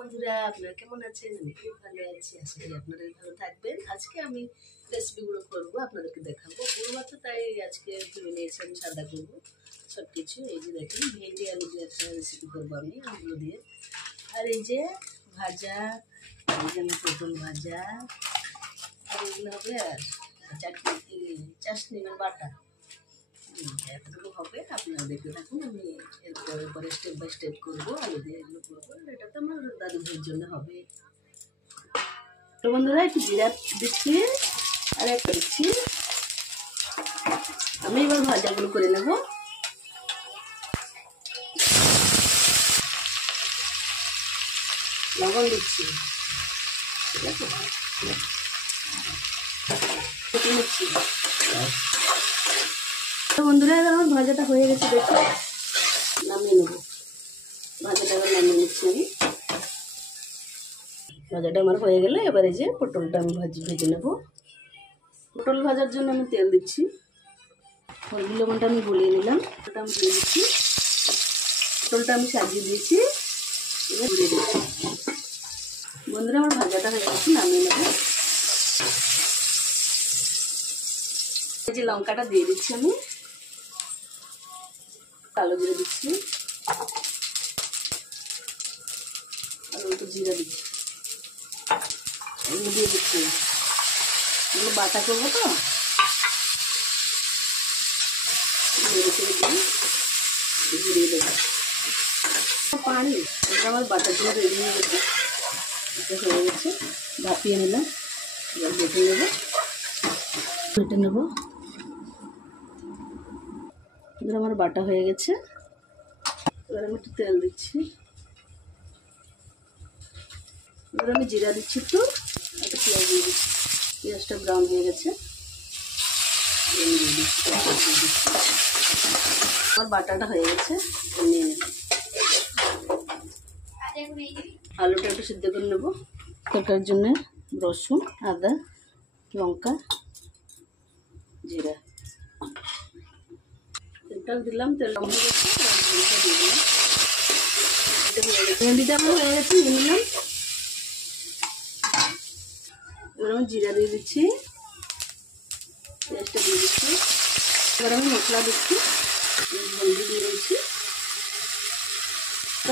বন্ধুরা আপনারা কেমন আছেন? আমি খুব ভালো আছি, আশা করি আপনারা ভালো থাকবেন। আজকে আমি রেসিপিগুলো করবো, আপনাদেরকে দেখাবো। গুরুবার তো তাই আজকে ভেবে নিয়েছি আমি সাদা করবো সব কিছু। এই যে দেখেন ভেন্ডি আলু দিয়ে একটা রেসিপি করবো আমি আলু দিয়ে। আর এই যে ভাজা, আর এই যে আমি পটল ভাজা, আর এগুলো হবে আর চাটনি চাশনি মানে বাটা। এতটুকু হবে, আপনারা দেখতে থাকুন। আমি এরপরে স্টেপ বাই স্টেপ করবো, আলু দিয়ে এগুলো করবো। এটা তো আমার দাদু ভাইয়ের জন্য হবে। তো বন্ধুরা একটু জিরা দিচ্ছি আর একটা দিচ্ছি। আমি এবার ভাজাগুলো করে নেব। লবণ দিচ্ছি, ঠিক আছে, নিচ্ছি। তো বন্ধুরা আমার ভাজাটা হয়ে গেছে, দেখো নামিয়ে নেবো। ভাজাটা এবার নামিয়ে নিচ্ছি আমি। ভাজাটা আমার হয়ে গেলে এবার এই যে পটলটা আমি ভেজে নেব। পটল ভাজার জন্য আমি তেল দিচ্ছি। হলদি লবণটা আমি গলিয়ে নিলাম, ওটা আমি দিয়ে দিচ্ছি। পটলটা আমি সাজিয়ে দিয়েছি, এবার দিয়ে দিচ্ছি। বন্ধুরা আমার ভাজাটা হয়ে গেছে, নামিয়ে নেব। এই যে লঙ্কাটা দিয়ে দিচ্ছি আমি, কালো জিরে দিচ্ছি, আর একটু জিরা দিচ্ছি, এগুলো দিয়ে দিচ্ছি। এগুলো বাটা করবো তো, দিয়ে দেবো পানি। আমার বাটার জন্য রেডি হয়ে গেছে, এটা হয়ে গেছে। ভাপিয়ে নিলাম, এবার বেটে নেবো। এবার আমার বাটা হয়ে গেছে। এবার আমি একটু তেল দিচ্ছি, এবার আমি জিরা দিচ্ছি, একটু পেঁয়াজ দিয়ে দিচ্ছি। পেঁয়াজটা ব্রাউন হয়ে গেছে, আমার বাটাটা হয়ে গেছে, নিয়ে নেব। আলুটা একটু সিদ্ধ করে নেবো। তরকারির জন্য রসুন, আদা, লঙ্কা, জিরা, তেলটা দিলাম। তেলটা হয়ে গেছে, দিয়ে দিলাম। ভেন্ডিটা আমার হয়ে গেছে, নিয়ে নিলাম। এবার আমি জিরা দিয়ে দিচ্ছি, পেঁয়াজটা দিয়ে দিচ্ছি। এবার আমি মশলা দিচ্ছি, হলদি দিয়ে দিচ্ছি,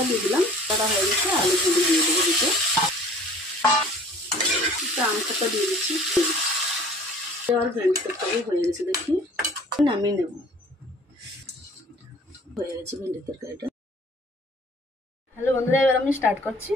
দিয়ে দিলাম। কড়া হয়ে গেছে, আলু গুঁড়ো দিয়ে দেবো দিতে। আমটা দিয়ে দিচ্ছি। এবার ভেন্ডি তরকারি হয়ে গেছে, দেখি নামিয়ে নেব। হয়ে গেছে ভেন্ডি তরকারিটা। হ্যালো বন্ধুরা, এবার আমি স্টার্ট করছি।